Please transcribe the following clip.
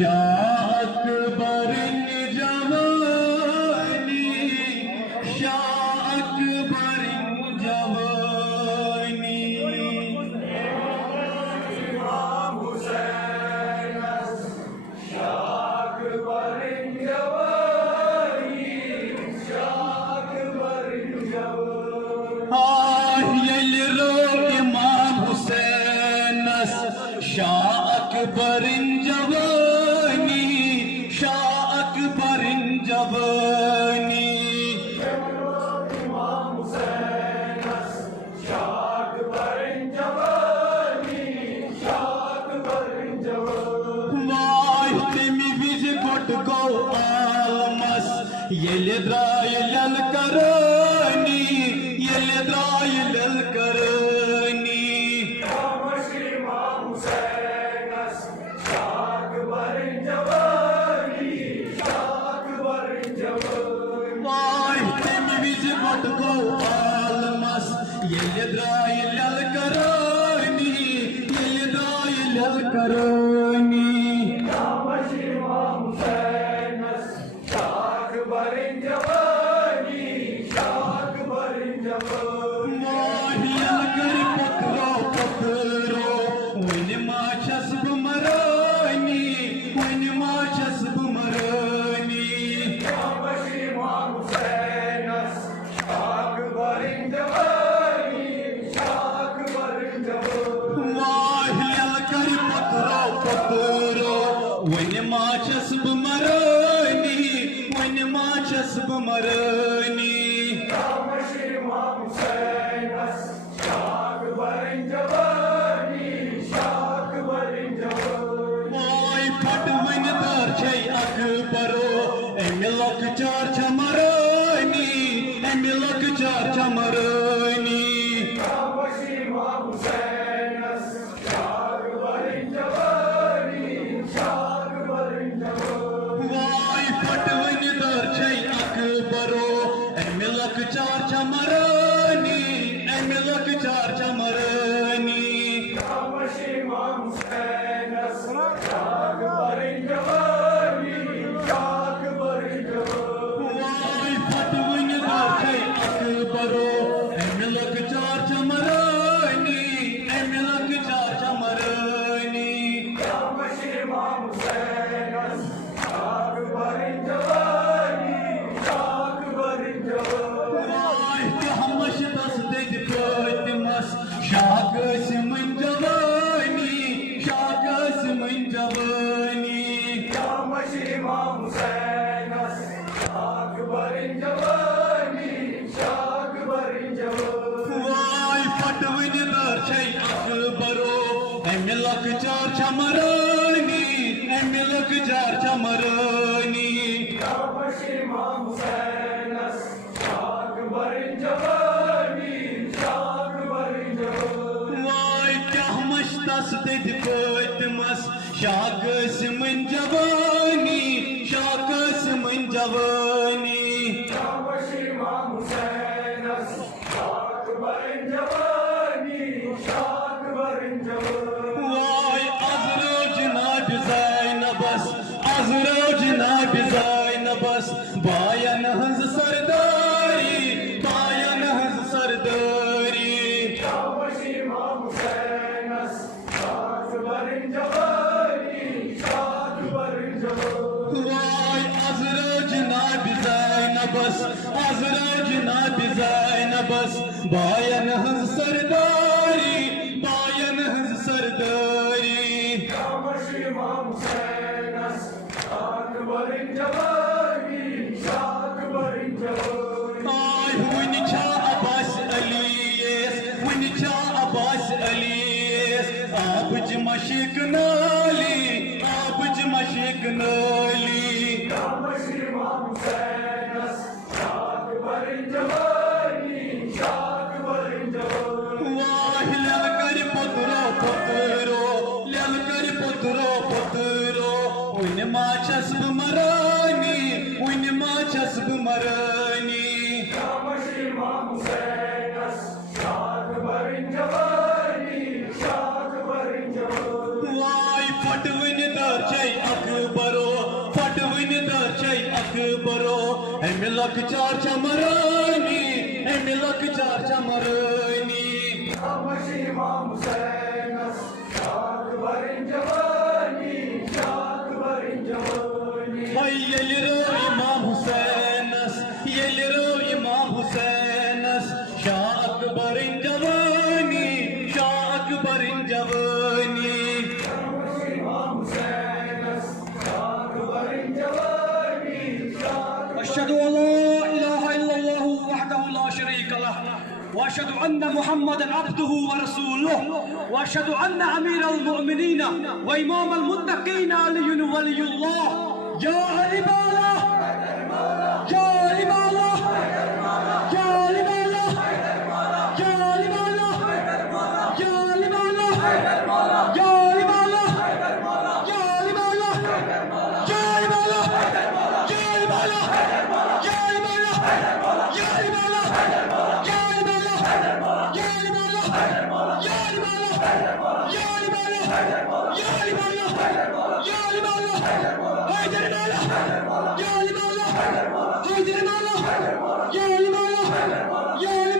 शाह अकबर जवानी, शाह अकबर जवानी। इमाम हुसैन शाह अकबर जवानी, शाह अकबर जवानी। येल रो इमाम हुसैन शाह अकबर जवानी, शाह अकबर जवानी। इमाम हुसैन शाह अकबर जवानी, शाह अकबर जवानी। वाह तमी विज गोट गो आलमस येल द्राय ललकरानी, येल द्राय ललकरानी। इमाम हुसैन शाह अकबर जवानी, शाह अकबर जवानी। वाह तमी विज गोट गो आलमस येल द्राय ललकरानी, येल द्राय ललकरानी। इमाम हुसैन शाह अकबर जवानी, शाह अकबर जवानी। माहियल कर पकड़ो पकड़ो वन माचस मरानी, वन माचस मरानी। इमाम हुसैन शाह अकबर जवानी, शाह अकबर जवानी। माहियल कर पकड़ो पकड़ो वन माचस मरानी, वन माचस मरानी। इमाम हुसैन शाह अकबर जवानी, शाह अकबर जवानी। माय फट वन दर छै अकबरो एमे लकचार छमरानी, एमे लकचार छमरानी। इमाम हुसैन शाह अकबर जवानी, शाह अकबर जवानी। वाय फट वन दर छै अकबरो एमे लकचार छमरानी, एमे लकचार छमरानी। इमाम हुसैन शाह अकबर जवानी, शाह अकबर जवानी। वाय फट वन दर छै अकबरो एमे लकचार छमरानी, एमे लकचार छमरानी। इमाम हुसैन शाह अकबर जवानी, शाह अकबर जवानी। वाय हमश दस दद फातिमस शाह कासिम जवानी, शाह कासिम जवानी। इमाम हुसैन शाह अकबर जवानी, शाह अकबर जवानी। वाय फट वन दर छै अकबरो एमे लकचार छमरानी, एमे लकचार छमरानी। इमाम हुसैन शाह अकबर जवानी, शाह अकबर जवानी। वाय क्या हमश दस दद फातिमस शाह कासिम जवानी, शाह कासिम जवानी। इमाम हुसैन शाह अकबर जवानी, शाह अकबर जवानी। वाय अजरो जनाब ज़ैनबस, अजरो जनाब ज़ैनबस बायन हंस सरदारी, बायन हंस सरदारी। इमाम हुसैन शाह अकबर जवानी, शाह अकबर जवानी। वाय अजरो जनाब ज़ैनबस, अजरो जनाब ज़ैनबस बायन हंस सरदारी, बायन हंस सरदारी। इमाम हुसैन शाह अकबर जवानी, शाह अकबर जवानी। आय वन छा अब्बास अलीस, वन छा अब्बास अलीस आबज मशिक नाली, आबज मशिक नाली। इमाम हुसैन शाह अकबर जवानी, शाह अकबर जवानी। वाह ललकर पकड़ो पकड़ो, ललकर पकड़ो पकड़ो वन माचस मरानी, वन माचस मरानी। इमाम हुसैन शाह अकबर जवानी, शाह अकबर जवानी। वाय फट वन दर छै Akbar Emilak çarça marani, emilak çarça marani. Şahbaşı İmam Hüseyin As, Şakbar'ın cevani, Şakbar'ın cevani. Hay yeliro İmam Hüseyin'as, yeliro İmam Hüseyin'as. Şah Akbar'ın cevani, Şah Akbar'ın cevani. Şahbaşı İmam Hüseyin As, Şakbar'ın cevani, Şakbar'ın أشهد أن لا إله إلا الله وحده لا شريك له وأشهد أن محمدا عبده ورسوله وأشهد أن أمير المؤمنين وإمام المتقين علي ولي الله يا علي الله يا علي الله يا علي الله يا علي الله يا علي الله يا علي الله يا علي الله يا علي الله يا